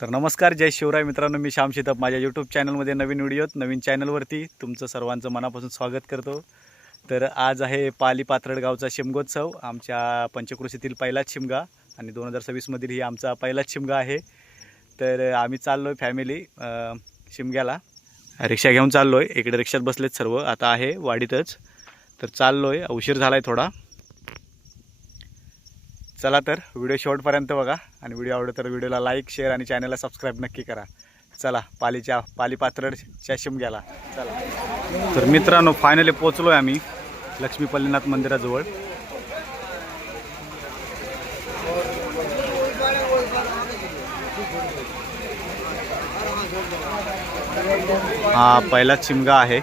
तर नमस्कार, जय शिवराय मित्रांनो. मी श्याम शेताप माझ्या यूट्यूब चॅनलमध्ये नवीन व्हिडिओत नवीन चॅनलवरती तुमचं सर्वांचं मनापासून स्वागत करतो. तर आज आहे पाली पाथरड गावचा शिमगोत्सव. आमच्या पंचक्रोशीतील पहिलाच शिमगा आणि 2026मधील ही आमचा पहिलाच शिमगा आहे. तर आम्ही चाललो आहे फॅमिली शिमग्याला. रिक्षा घेऊन चाललो आहे. इकडे रिक्षात बसलेत सर्व. आता आहे वाडीतच. तर चाललो आहे, उशीर झाला आहे थोडा. चला तर व्हिडिओ शेवटपर्यंत बघा आणि व्हिडिओ आवडला तर व्हिडिओला लाईक, शेअर आणि चॅनलला सबस्क्राईब नक्की करा. चला पाली पाथरडच्या शिमग्याला चला. तर मित्रांनो, फायनली पोचलो आहे आम्ही लक्ष्मी पल्लीनाथ मंदिराजवळ. हा पहिलाच शिमगा आहे.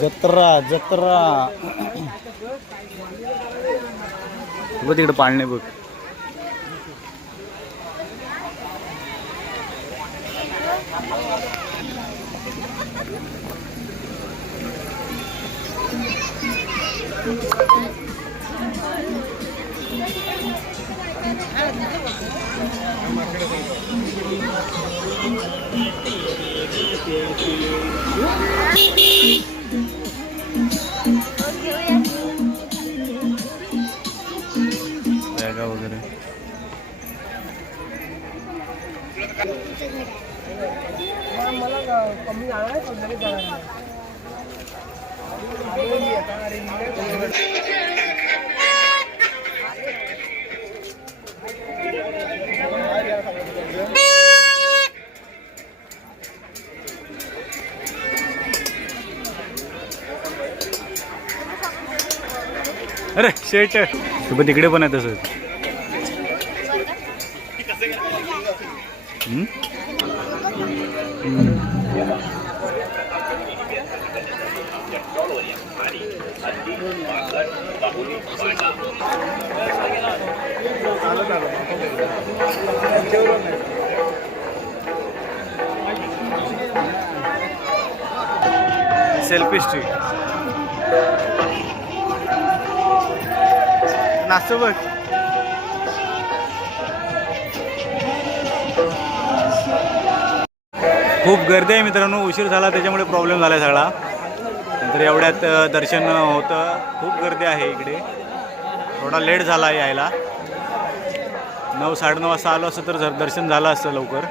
जत्रा जत्रा बघ तिकडे पाळणे बघ. बॅगा वगैरे अरे शेट सोबत तिकडे पण आहे तसंच. सेल्फी स्ट्रीट नाचतो बघ. खूप गर्दी आहे मित्रांनो. उशीर झाला त्याच्यामुळे प्रॉब्लेम झाला सगळा. नंतर एवढ्यात दर्शन होतं. खूप गर्दी आहे इकडे. थोडा लेट झाला यायला. 9-9:30 वाजता आलो असतं तर दर्शन झालं असतं लवकर.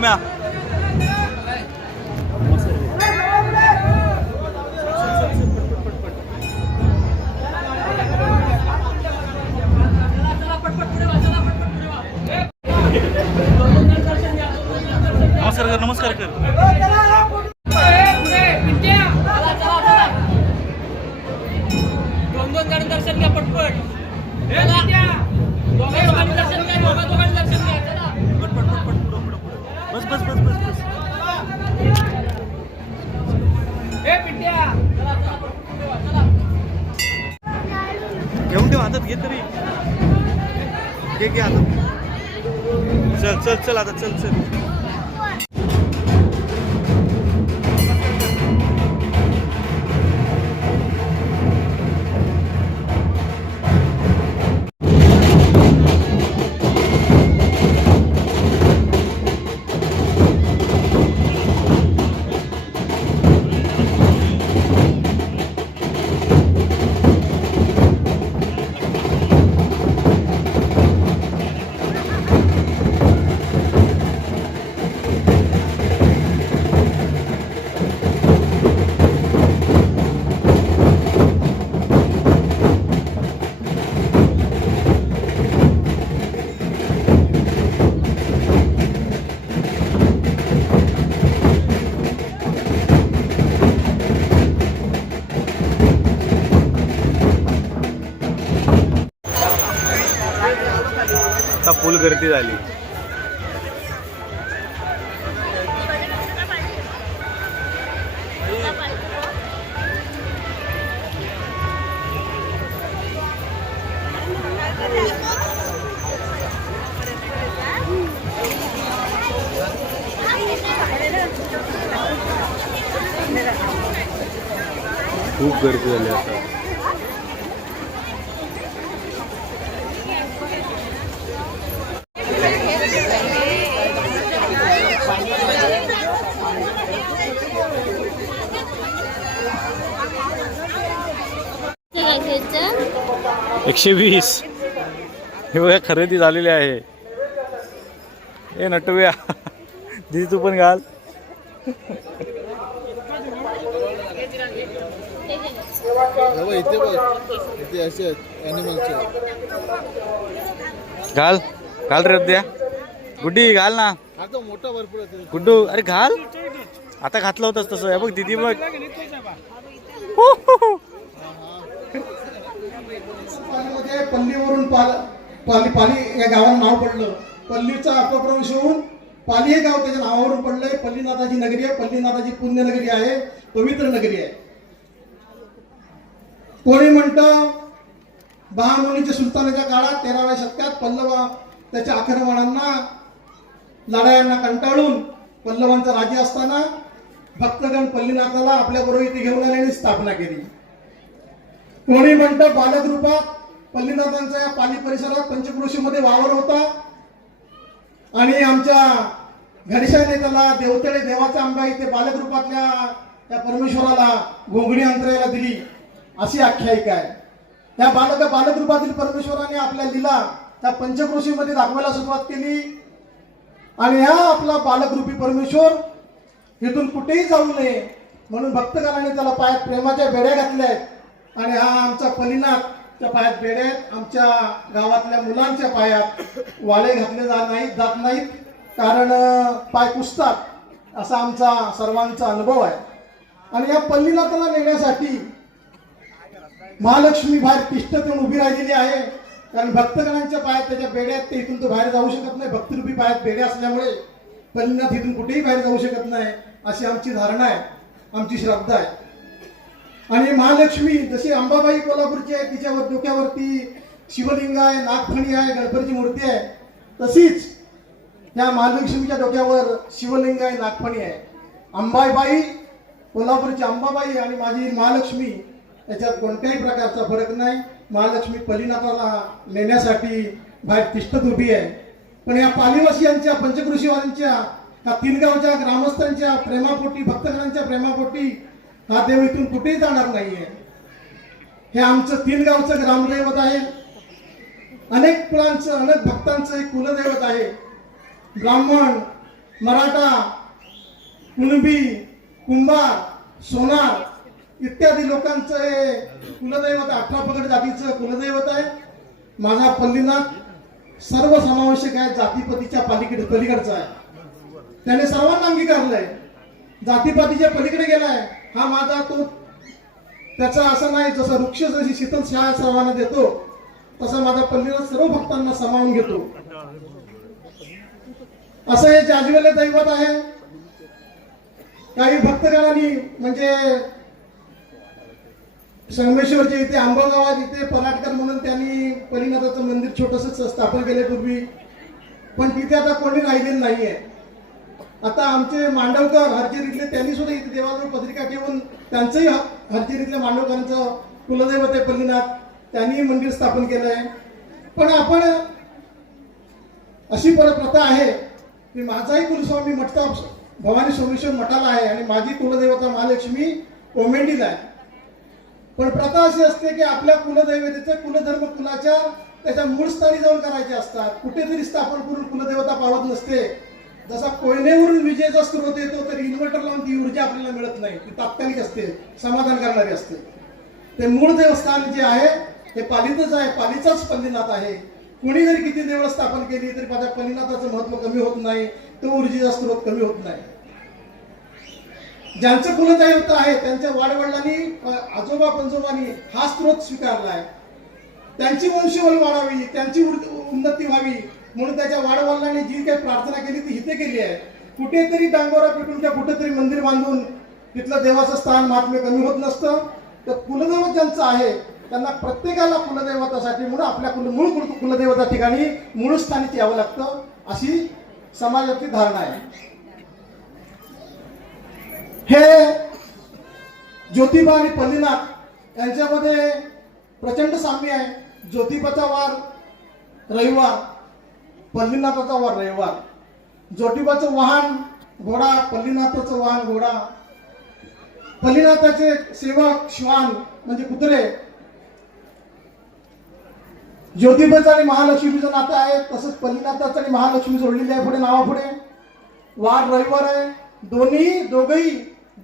सोम्या. नमस्कार कर, नमस्कार कर. दोन जण दर्शन घ्या पटपट. दर्शन घ्या, दोघांनी दर्शन घ्या. पट पट पट पट पुढं पुढं पुढं. बस बस बस बस बस. घेऊन ठेव हातात, घे तरी. घे हातात. चल चल चल आता चल चल. आता फुल गर्दी झाली. खूप गर्दी झाली आता. एकशे 120. हे बघा खरेदी झालेली आहे. हे नटव्या दिदी तू पण घाल. घाल घाल रे द्या. गुड्डी घाल ना. मोठा भरपूर गुड्डू अरे घाल. आता घातलं होतंस तसं. बघ दिदी बघ. पल्लीवरून पाली या गावाला नाव पडलं. पल्लीचा अपभ्रंश होऊन पाली हे गाव त्याच्या नावावरून पडलंय. पल्लीनाथाची नगरी आहे. पल्लीनाथाची पुण्यनगरी आहे, पवित्र नगरी आहे. कोणी म्हणतं बहामनीच्या सुलतानाच्या काळात 13व्या शतकात पल्लव त्याच्या आक्रमणांना लढायांना कंटाळून पल्लवांचा राज्य असताना भक्तगण पल्लीनाथाला आपल्या बरोबर इथे घेऊन आल्याने स्थापना केली. कोणी म्हणतं बालक रूपात पल्लीनाथांचा या पाली परिसरात पंचक्रोशीमध्ये वावर होता आणि आमच्या घडशाने त्याला देवतळे देवाचा आंबा इथे बालक रूपातल्या त्या परमेश्वराला घोंगडी अंतरायला दिली अशी आख्यायिका आहे. त्या बालक रूपातील परमेश्वराने आपल्या लीला त्या पंचक्रोशीमध्ये दाखवायला सुरुवात केली आणि हा आपला बालक रूपी परमेश्वर इथून कुठेही जाऊ नये म्हणून भक्तगणाने त्याला पायात प्रेमाच्या बेड्या घातल्या आहेत. आणि हा आमचा पल्लीनाथच्या पायात बेड्या आहेत. आमच्या गावातल्या मुलांच्या पायात वाळे घातले जात नाहीत कारण पाय कुसतात असा आमचा सर्वांचा अनुभव आहे. आणि या पल्लीनाथाला नेण्यासाठी महालक्ष्मी बाहेर तिष्ठत उभी राहिलेली आहे. कारण भक्तगणांच्या पायात त्याच्या बेड्या आहेत, ते इथून तो बाहेर जाऊ शकत नाही. भक्तरूपी पायात बेड्या असल्यामुळे पल्लीनाथ इथून कुठेही बाहेर जाऊ शकत नाही अशी आमची धारणा आहे, आमची श्रद्धा आहे. आणि महालक्ष्मी जशी अंबाबाई कोल्हापूरची आहे, तिच्यावर डोक्यावरती शिवलिंग आहे, नागफणी आहे, गणपतीची मूर्ती आहे, तशीच त्या महालक्ष्मीच्या डोक्यावर शिवलिंग आहे, नागफणी आहे. अंबाबाई कोल्हापूरची अंबाबाई आणि माझी महालक्ष्मी याच्यात कोणत्याही प्रकारचा फरक नाही. महालक्ष्मी पल्लीनाथाला नेण्यासाठी बाहेर तिष्ठत उभी आहे. पण या पालीवासियांच्या पंचकृषीवाल्यांच्या या 3 गावच्या ग्रामस्थांच्या प्रेमापोटी भक्तगणांच्या प्रेमापोटी हा देव इथून कुठेही जाणार नाहीये. हे आमचं 3 गावचं ग्रामदैवत आहे. अनेक कुळांचं अनेक भक्तांचं एक कुलदैवत आहे. ब्राह्मण मराठा, कुणबी, कुंभार, सोनार इत्यादी लोकांचं हे कुलदैवत, 18 पगड जातीचं कुलदैवत आहे. माझा पल्लीनाथ सर्वसमावेशक आहे, जातीपतीच्या पलीकडचा आहे. त्याने सर्वांना अंगीकारलंय, जातीपातीच्या पलीकडे गेलाय. हा माझा तो त्याचा असं नाही, जसं वृक्ष जशी शीतल छाया सर्वांना देतो तसं माझा पल्लीनाथ सर्व भक्तांना सामावून घेतो. असं हे जाजवेले दैवत आहे. काही भक्तगणांनी म्हणजे संगमेश्वरच्या इथे आंबगावात इथे पराटकर म्हणून त्यांनी पल्लीनाथाचं मंदिर छोटस स्थापन केले पूर्वी, पण तिथे आता कोणी राहिलेलं नाहीये. आता आमचे मांडवकर हरचेरीतले त्यांनी सुद्धा इथे देवाजवळ पत्रिका ठेवून त्यांचंही हरचेरीतल्या मांडवकरांचं कुलदैवत आहे पल्लीनाथ, त्यांनी मंदिर स्थापन केलंय. पण आपण अशी प्रथा आहे की माझाही कुलस्वामी मठचा भवानी सोमेश्वर मठाला आहे आणि माझी कुलदेवता महालक्ष्मी कोमेंडीला आहे. पण प्रथा अशी असते की आपल्या कुलदैवतेचे कुलधर्म कुलाच्या त्याच्या मूळ स्थानी जाऊन करायचे असतात. कुठेतरी स्थापन करून कुलदेवता पावत नसते. जसा कोयनेवरून विजेचा स्रोत येतो तर इन्व्हर्टर लावून ती ऊर्जा आपल्याला मिळत नाही, ती तात्कालिक असते, समाधान करणारी असते. ते मूळ देवस्थान जे आहे हे पालीतच आहे, पालीचाच पल्लीनाथ आहे. कुणी जरी किती देवळं स्थापन केली तरी माझ्या पल्लीनाथाचं महत्व कमी होत नाही, तो ऊर्जेचा स्रोत कमी होत नाही. ज्यांचं कुलदैवत आहे त्यांच्या वाडवडिलांनी आजोबा पंजोबांनी हा स्रोत स्वीकारला आहे. त्यांची वंशवळ वाढावी, त्यांची उन्नती व्हावी म्हणून त्याच्या वाडवडिलांनी जी काही प्रार्थना केली ती इथे केली आहे. कुठेतरी डांगोरा पेटून किंवा कुठेतरी मंदिर बांधून तिथलं देवाचं स्थान महात्म्य कमी होत नसतं. तर कुलदैवत ज्यांचं आहे त्यांना प्रत्येकाला कुलदैवतासाठी म्हणून आपल्या मूळ कुलदैवता ठिकाणी मूळ स्थानीच यावं लागतं, अशी समाजाची धारणा आहे. हे ज्योतिबा आणि पल्लीनाथ यांच्यामध्ये प्रचंड साम्य आहे. ज्योतिबाचा वार रविवार, पल्लीनाथाचा वार रविवार. ज्योतिबाचं वाहन घोडा, पल्लीनाथाचं वाहन घोडा. पल्लीनाथाचे सेवक श्वान म्हणजे कुत्रे. ज्योतिबाचं आणि महालक्ष्मीचं नातं आहे, तसंच पल्लीनाथाचं आणि महालक्ष्मी जोडलेली आहे पुढे नावापुढे. वार रविवार आहे. दोघही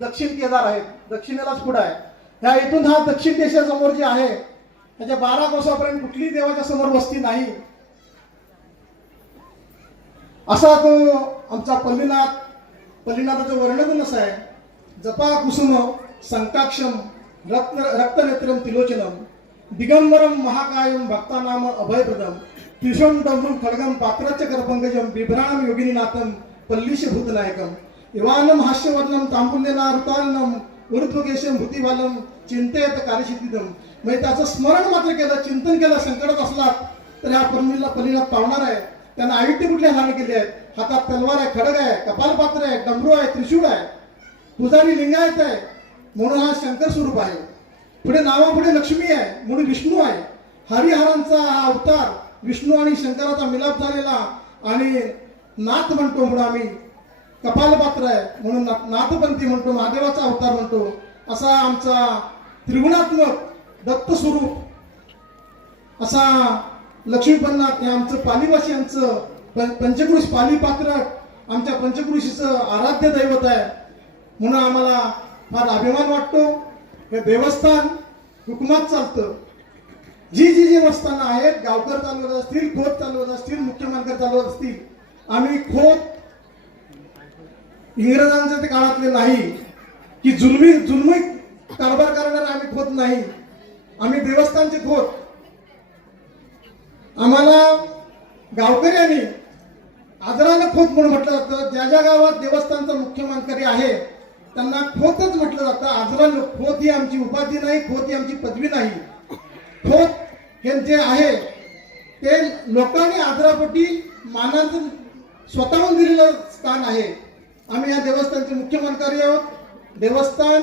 दक्षिण केदार आहेत, दक्षिणेलाच पुढे आहे. ह्या इथून हा दक्षिण देशासमोर जे आहे त्याच्या 12 कोसापर्यंत कुठली देवाच्या समोर वस्ती नाही. असा तो आमचा पल्लीनाथ. पल्लीनाथाचं वर्णन असं आहे, जपा कुसुम संकाक्षम रक्तनेत्रम तिलोचनम दिगंबरम महाकायम भक्तानाम अभयप्रदम त्रिशम डमरुम खड्गम पात्राच्य करपंकजम बिभ्राणम योगिनीनाथम पल्लीश भूतनायकम इवानम हास्यवर्णम तांबुल्यनारुतालनम ऊर्ध्वकेशम भूतिबालम चिंतेत कार्यसिद्धीदम. म्हणजे त्याचं स्मरण मात्र केलं, चिंतन केलं, संकटात असला तर ह्या पल्लीनाथ पावणार आहे. त्यांना आयुष्य कुठल्या हानी केली आहेत. हातात तलवार आहे, खडग आहे, कपालपात्र आहे, डमरू आहे, त्रिशूळ आहे, पुजारी लिंगायत आहे म्हणून हा शंकर स्वरूप आहे. पुढे नावापुढे लक्ष्मी आहे म्हणून विष्णू आहे. हरिहरांचा हा अवतार विष्णू आणि शंकराचा मिलाप झालेला आणि नाथ म्हणतो म्हणून आम्ही. कपालपात्र आहे म्हणून नाथपंथी म्हणतो, महादेवाचा अवतार म्हणतो. असा आमचा त्रिगुणात्मक दत्त स्वरूप असा लक्ष्मीपन्नाथ हे आमचं पालीवासियांचं पंचक्रोश पाली पात्र आमच्या पंचक्रोशीचं आराध्य दैवत आहे. म्हणून आम्हाला फार अभिमान वाटतो. हे देवस्थान हुकमात चालतं. जी देवस्थानं आहेत, गावकर चालवत असतील, खोत चालवत असतील, मुख्यमंत्री चालवत असतील. आम्ही खोत इंग्रजांच्या ते काळातले नाही की जुलमी कारभार करणारे आम्ही खोत नाही. आम्ही देवस्थानचे खोत. आम्हाला गावकऱ्यांनी आदरानं खोत म्हणून म्हटलं जातं. ज्या ज्या गावात देवस्थानचा मुख्यमंत्री आहे त्यांना खोतच म्हटलं जातं. आदरानं. खोत ही आमची उपाधी नाही, खोत ही आमची पदवी नाही. खोत हे जे आहे ते लोकांनी आदरापोटी मानाचं स्वतःहून दिलेलं स्थान आहे. आम्ही या देवस्थानचे मुख्यमंत्री आहोत. देवस्थान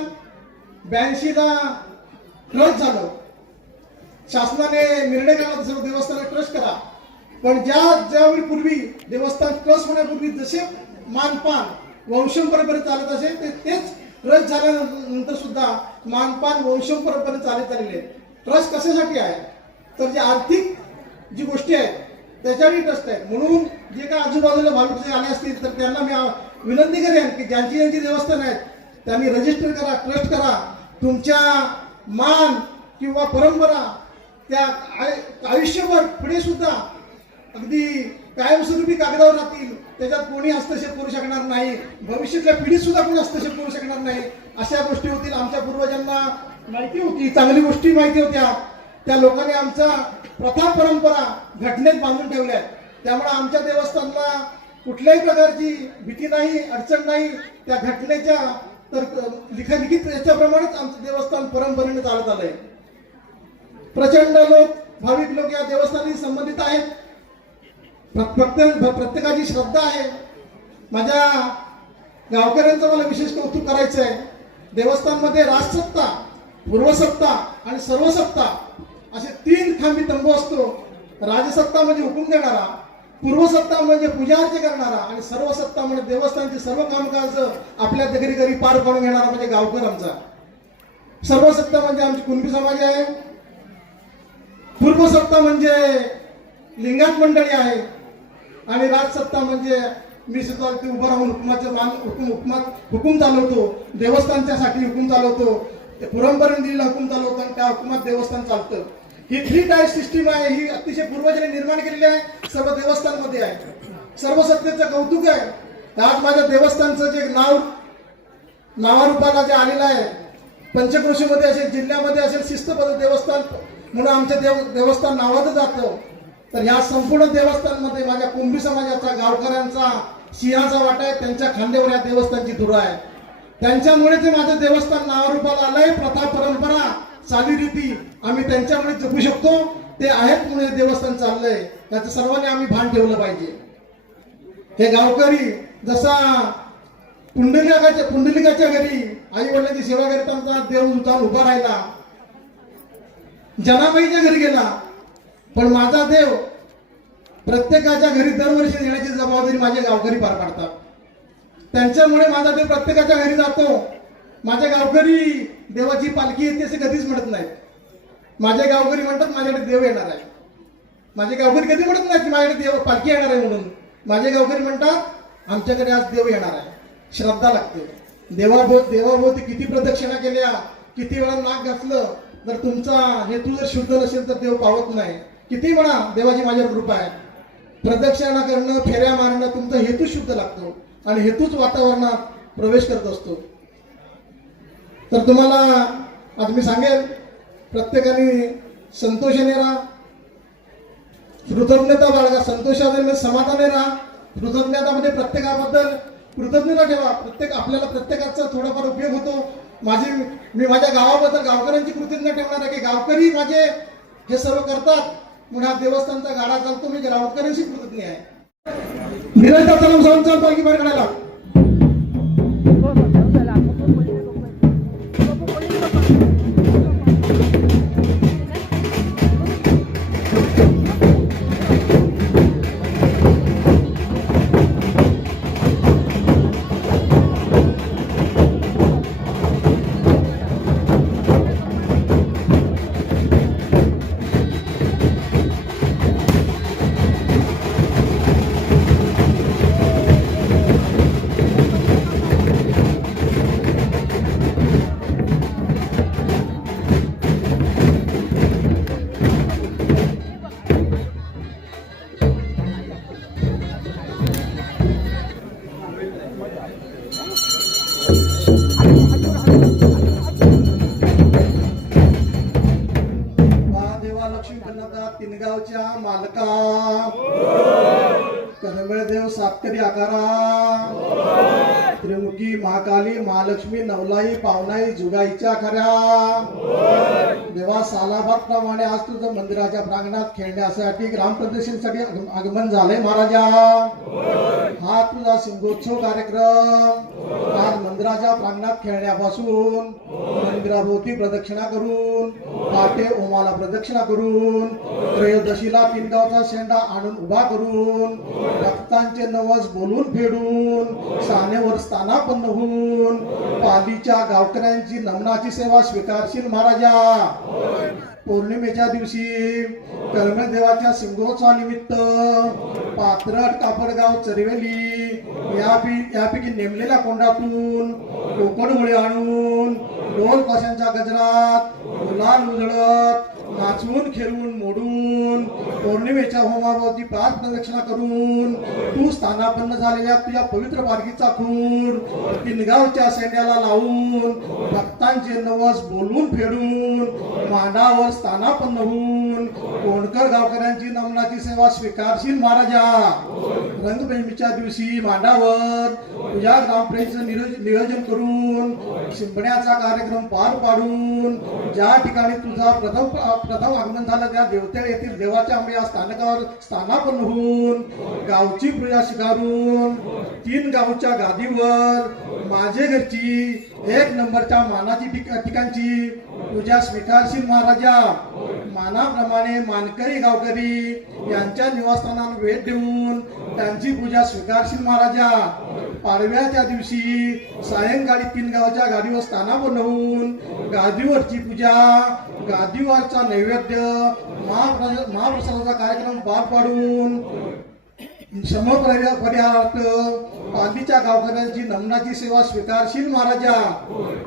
82ला ट्रस्ट झालं. शासनाने निर्णय केला सर्व देवस्थान ट्रस्ट करा. पण ज्यावेळी पूर्वी देवस्थान ट्रस्ट होण्यापूर्वी जसे मानपान वंशपरंपरे चालत असे तेच ट्रस्ट झाल्यानंतर सुद्धा मानपान वंशपरंपरे चालत आलेले. ट्रस्ट कशासाठी आहे तर जे आर्थिक जी गोष्टी आहेत त्याच्याही ट्रस्ट आहेत. म्हणून जे काय आजूबाजूला भाविक जे आले असतील तर त्यांना मी विनंती करेन की ज्यांची ज्यांची देवस्थान आहेत त्यांनी रजिस्टर करा, ट्रस्ट करा. तुमच्या मान किंवा परंपरा त्या आयुष्यभर पुढे सुद्धा अगदी कायमस्वरूपी कागदावर राहतील. त्याच्यात कोणी हस्तक्षेप करू शकणार नाही. भविष्यातल्या पिढीत सुद्धा कोणी हस्तक्षेप करू शकणार नाही. अशा गोष्टी होतील. आमच्या पूर्वजांना माहिती होती, चांगली गोष्टी माहिती होत्या. त्या लोकांनी आमचा प्रथा परंपरा घटनेत बांधून ठेवल्या. त्यामुळे आमच्या देवस्थानला कुठल्याही प्रकारची भीती नाही, अडचण नाही. त्या घटनेच्या तर लिखित याच्याप्रमाणेच आमचं देवस्थान परंपरेने चालत आलंय. प्रचंड लोक, भाविक लोक या देवस्थानाशी संबंधित आहेत. प्रत्येकाची श्रद्धा आहे. माझ्या गावकऱ्यांचं मला विशेष कौतुक करायचं आहे. देवस्थानमध्ये राजसत्ता, पूर्वसत्ता आणि सर्वसत्ता असे 3 खांबी तंबू असतो. राजसत्ता म्हणजे हुकूम देणारा, पूर्वसत्ता म्हणजे पूजा अर्चे करणारा आणि सर्वसत्ता म्हणजे देवस्थानचे सर्व कामकाज आपल्या घरी पार पाडून घेणारा म्हणजे गावकर आमचा. सर्वसत्ता म्हणजे आमची कुणबी समाज आहे. पूर्वसत्ता म्हणजे लिंगायत मंडळी आहे आणि राजसत्ता म्हणजे मी सुद्धा ते उभं राहून हुकुम चालवतो. देवस्थानच्यासाठी हुकुम चालवतो. ते परंपरेने दिलेला हुकुम चालवतो आणि त्या हुकुमात देवस्थान चालतं. ही 3 टायर सिस्टीम आहे. ही अतिशय पूर्वजांनी निर्माण केलेली आहे. सर्व देवस्थानमध्ये आहे. सर्वसत्तेचं कौतुक आहे. आज माझ्या देवस्थानचं जे नावारूपाला जे आलेलं आहे, पंचक्रोशीमध्ये असेल, जिल्ह्यामध्ये असेल, शिस्तबद्ध देवस्थान म्हणून आमचं देवस्थान नावाचं जातं. तर या संपूर्ण देवस्थानमध्ये माझ्या कुंभी समाजाचा, गावकऱ्यांचा सिंहाचा वाटा आहे. त्यांच्या खांद्यावर या देवस्थानची धुरा आहे. त्यांच्यामुळे ते माझं देवस्थान नावारूपाला आलंय. प्रथा परंपरा चालीरीती आम्ही त्यांच्यामुळे जपू शकतो. ते आहेत म्हणून हे देवस्थान चाललंय. त्याचं सर्वांनी आम्ही भान ठेवलं पाहिजे. हे गावकरी जसा पुंडलिकाच्या घरी आई वडिलांची सेवा करताना देव उभा राहिला, जनाबाईच्या घरी गेला, पण माझा देव प्रत्येकाच्या घरी दरवर्षी येण्याची जबाबदारी माझे गावकरी पार पाडतात. त्यांच्यामुळे माझा देव प्रत्येकाच्या घरी जातो. माझ्या गावकरी देवाची पालखी येते असे कधीच म्हणत नाहीत. माझे गावकरी म्हणतात माझ्याकडे देव येणार आहे. माझे गावकरी कधी म्हणत नाहीत की माझ्याकडे देव पालखी येणार आहे म्हणून. माझे गावकरी म्हणतात आमच्याकडे आज देव येणार आहे. श्रद्धा लागते. देवाभोवती किती प्रदक्षिणा केल्या, किती वेळा नाक घासलं, जर तुमचा हेतू जर शुद्ध नसेल तर देव पावत नाही. किती म्हणा देवाची माझ्यावर कृपा आहे. प्रदक्षिणा करणं, फेऱ्या मारणं, तुमचा हेतू शुद्ध लागतो आणि हेतूच वातावरणात प्रवेश करत असतो. तर तुम्हाला आज मी सांगेल, प्रत्येकाने संतोषाने राहा, कृतज्ञता बाळगा. संतोषाने समाधाने राहा. कृतज्ञतामध्ये प्रत्येकाबद्दल कृतज्ञता ठेवा. आपल्याला प्रत्येकाचा थोडाफार उपयोग होतो. मी माझ्या गावाबद्दल गावकऱ्यांची कृतज्ञता ठेवणार आहे की गावकरी माझे हे सर्व करतात म्हणून हा देवस्थानचा गाडा चालतो. मी गावकऱ्यांशी कृतज्ञ आहे. नीरज दत्ताराम सावंतचा पालखी बाहेर काढायला तिनगावच्या मालका, करंबेळदेव सातकरी आकारा, त्रिमुखी महाकाली महालक्ष्मी नवलाई पावनाई जुगाईच्या खऱ्या देवा, सालाबाद प्रमाणे आज तुझं मंदिराच्या प्रांगणात खेळण्यासाठी ग्रामप्रदर्शनसाठी आगमन झालंय महाराजा. हा तुझा शिमगोत्सव कार्यक्रम आज मंदिराच्या प्रांगणात खेळण्यापासून मंदिराभोवती प्रदक्षिणा करून, पाटे ओमाला प्रदक्षिणा करून, त्रयोदशीला तिनगावचा शेंडा आणून उभा करून, भक्तांचे नवस बोलून फेडून, सानेवर स्थानापन्न होऊन पालीच्या गावकऱ्यांची नमनाची सेवा स्वीकारशील महाराजा. पौर्णिमेच्या दिवशी कलमे देवाच्या सिंगोत्सवानिमित्त पात्रट कापडगाव चरवेली यापैकी नेमलेल्या कोंडातून कोकणमुळे आणून ढोल ताशांच्या गजरात गुलाल उधळत नाचवून खेळून मोडून पौर्णिमेच्या होमाभोवती पाच प्रदक्षिणा करून तू स्थानापन्न झालेल्या तुझ्या पवित्र पालखीचा खूर तिनगावच्या सैन्याला लावून भक्तांचे नवस बोलून फेडून मांडावर स्थानापन्न होऊन कोणकर गावकऱ्यांची नमनाची सेवा स्वीकारशील महाराजा. रंगपंचमीच्या दिवशी मांडावर तुझ्या ग्रामप्रेमीचं नियोजन करून शिंपण्याचा कार्यक्रम पार पाडून ज्या ठिकाणी तुझा प्रथम आगमन झालं त्या देवतेळ येथील देवाच्या आंबे या स्थानकावर स्थानापन्न होऊन गावची पूजा स्वीकारून 3 गावच्या गादीवर माझे घरची 1 नंबरच्या मानाची ठिकाणची पूजा स्वीकारशील महाराजा. मानाप्रमाणे मानकरी गावकरी यांच्या निवासस्थानांना भेट देऊन त्यांची पूजा स्वीकारशील महाराजा. पाडव्याच्या दिवशी सायंकाळी 3 गावच्या गादीवर स्थानापन्न होऊन गादीवरची पूजा गादीवरचा नैवेद्य महाप्रसादाचा कार्यक्रम पार पाडून समपरिहारार्थ पालीच्या गावकऱ्यांची नमनाची सेवा स्वीकारशील महाराजा.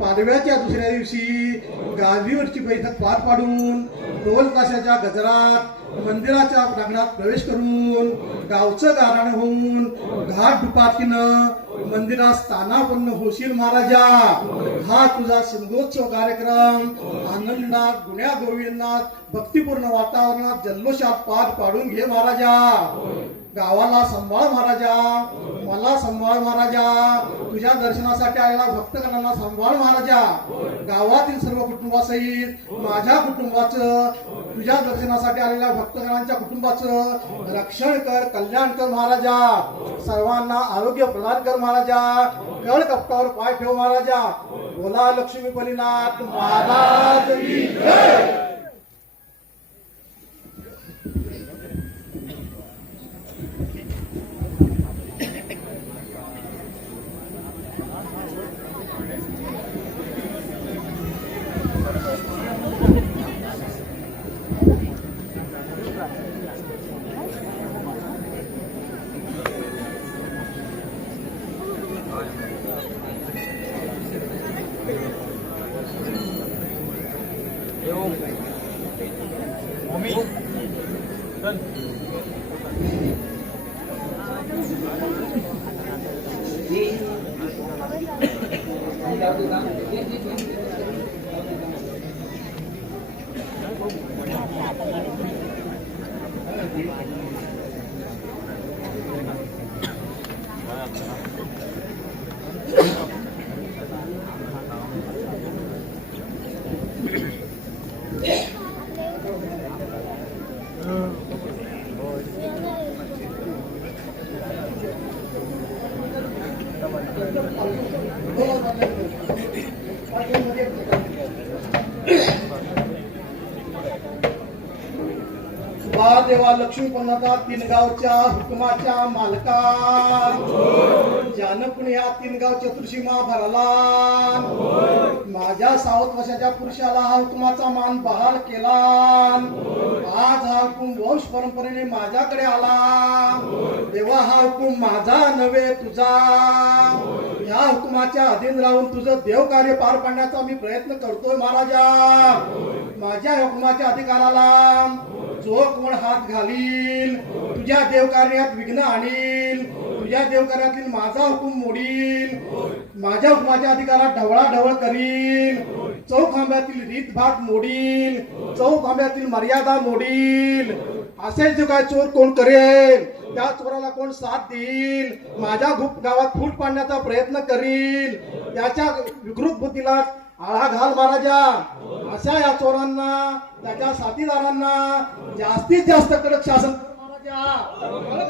पाडव्याच्या दुसऱ्या दिवशी गादीवरची बैठक पार पाडून ढोल ताशाच्या गजरात मंदिराच्या प्रांगणात प्रवेश करून गावचं गाराण होऊन घाट दुपारतीनं मंदिरात स्थानापन्न होशील महाराजा. हा तुझा शिमगोत्सव कार्यक्रम आनंदात गुण्या गोविंदात भक्तिपूर्ण वातावरणात जल्लोषात पार पाडून घे महाराजा. गावाला सांभाळ महाराजा, मला सांभाळ महाराजा, तुझ्या दर्शनासाठी आलेल्या भक्तगणांना सांभाळ महाराजा. गावातील सर्व कुटुंबासहित माझ्या कुटुंबाचं तुझ्या दर्शनासाठी आलेल्या भक्तगणांच्या कुटुंबाचं रक्षण कर, कल्याण कर महाराजा. सर्वांना आरोग्य प्रदान कर महाराजा. कळ कपटावर पाय ठेव महाराजा. बोला लक्ष्मी परीनाथ महाराज की जय. देवा लक्ष्मी पन्नाता 3 गावच्या हुकुमाच्या मालका ज्यानं पुणे या 3 गाव चतुर्शीमा भरला. माझ्या 60 वर्षाच्या पुरुषाला हा हुकुमाचा मान बहाल केला. आज हा हुकूम वंश परंपरेने माझ्याकडे आला. देवा हा हुकूम माझा नव्हे तुझा. या हुकुमाच्या अधीन राहून तुझं देवकार्य पार पाडण्याचा मी प्रयत्न करतोय महाराजा. माझ्या हुकुमाच्या अधिकाराला जो कोण हात घालील तुझ्या देवकार्यात विघ्न आणील, तुझ्या देवकार्यातील माझा हुकूम मोडील, माझ्या हुकुमाच्या अधिकारात ढवळाढवळ करील, चौखांब्यातील रीतभात मोडील, चौखांब्यातील मर्यादा मोडील, असे जो काय चोर कोण करेल त्या चोराला कोण साथ देईल, माझ्या गावात फूट पाडण्याचा प्रयत्न करील, त्याच्या विकृत बुद्धीला आळा घाल महाराजा. अशा या चोरांना त्याच्या साथीदारांना जास्तीत जास्त कडक शासन कर महाराजा.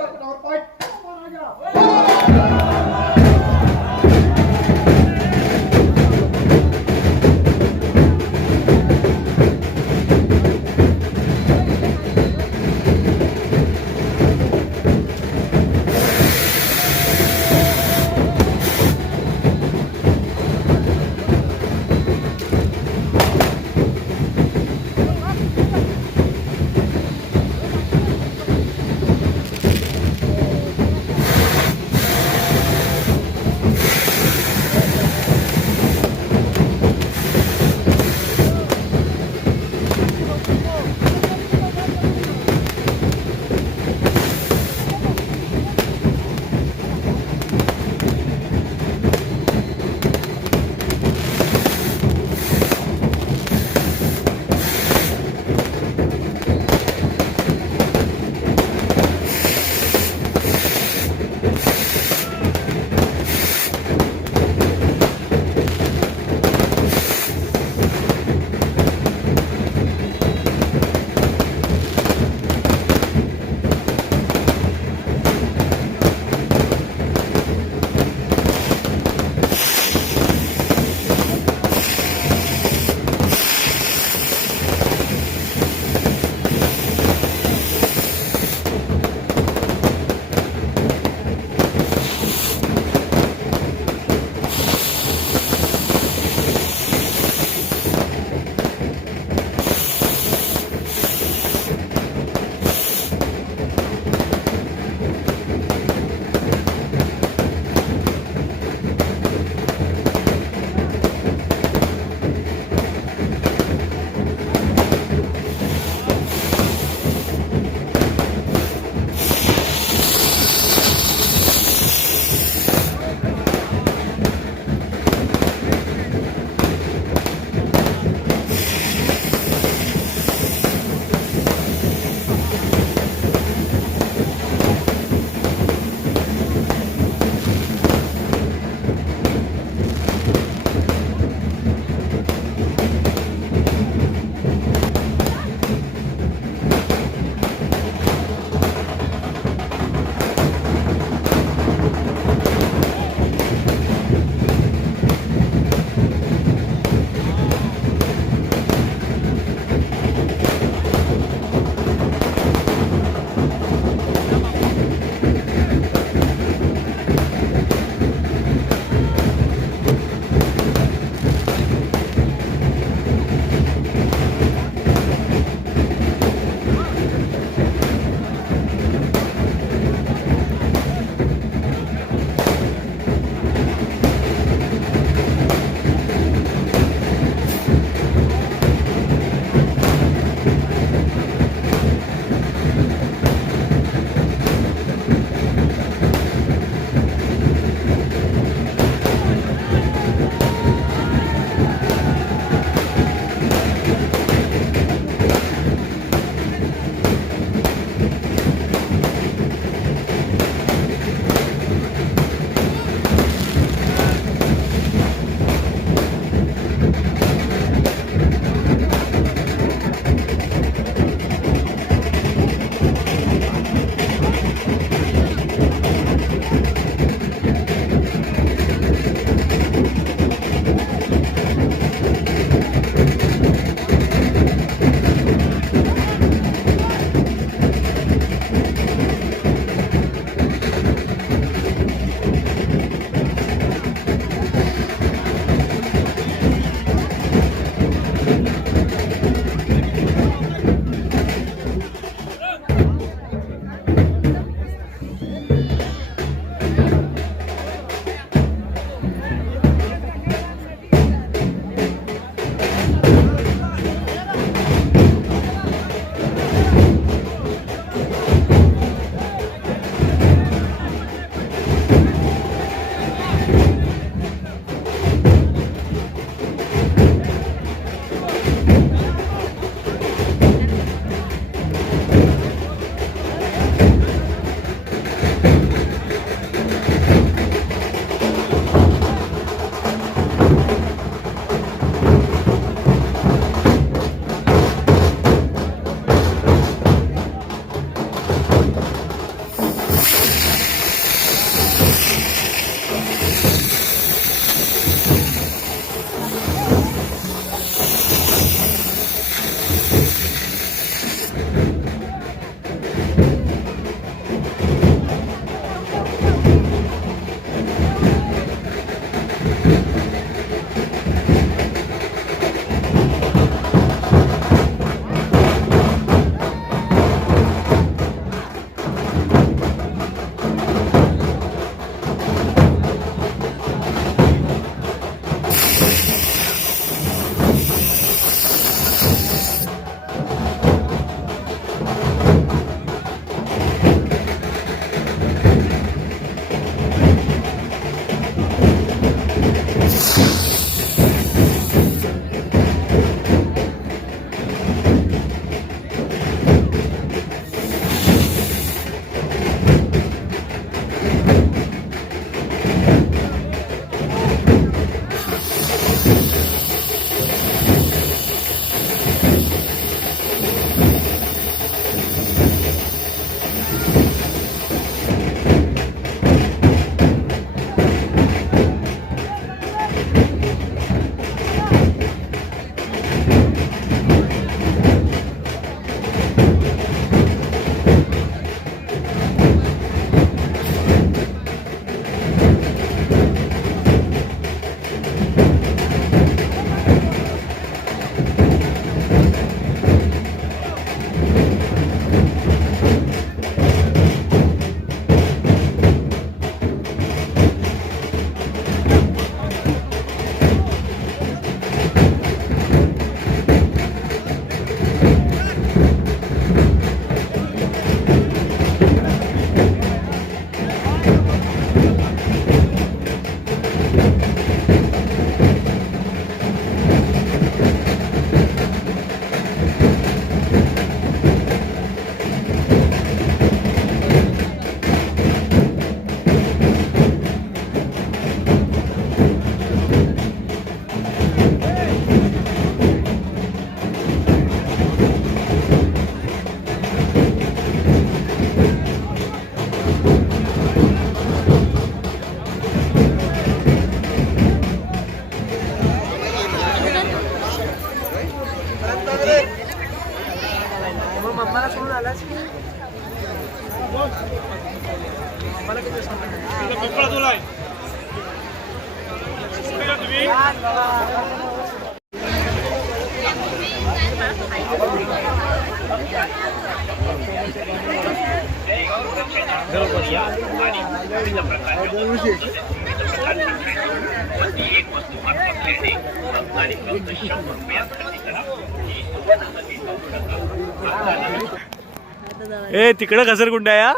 ए तिकडं घसरगुंडा या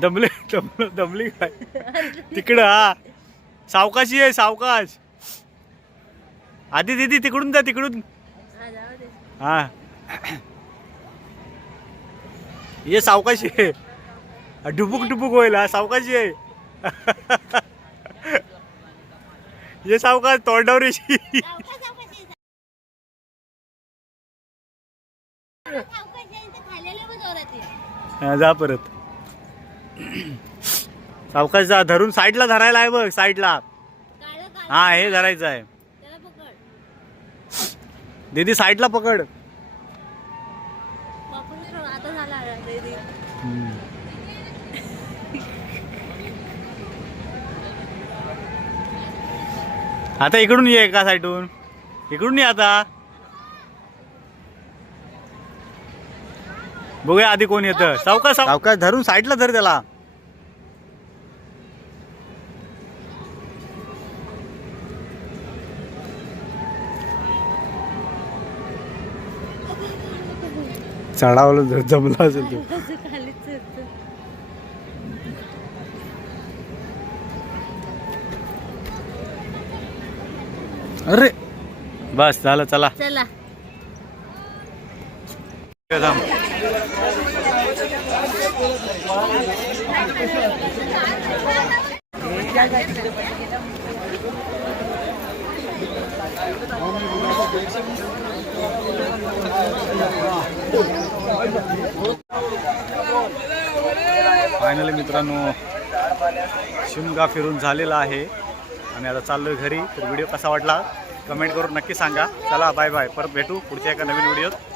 दमले दमली काय तिकडं हा सावकाशी आहे सावकाश आधी दीदी तिकडून जा तिकडून हा ये सावकाशी आहे डुबुक डुबुक होईल हा सावकाशी आहे ये सावकाश तोंडावर येशी जा परत सावकाश जा धरून साईडला धरायला आहे बघ साईडला हा हे धरायचं आहे दीदी साईडला पकड आता इकडून ये का साईडून इकडून ये आता बघूया आधी कोण येतं सावकाश सावकाश धरून साईडला धर त्याला चढावलं जमलं असेल तू अरे बस झालं चला चला फायनली मित्रांनो शिमगा फिरून झालेला आहे आणि आता चाललोय घरी. तर व्हिडिओ कसा वाटला कमेंट करून नक्की सांगा. चला बाय बाय, परत भेटू पुढच्या एका नवीन व्हिडिओत.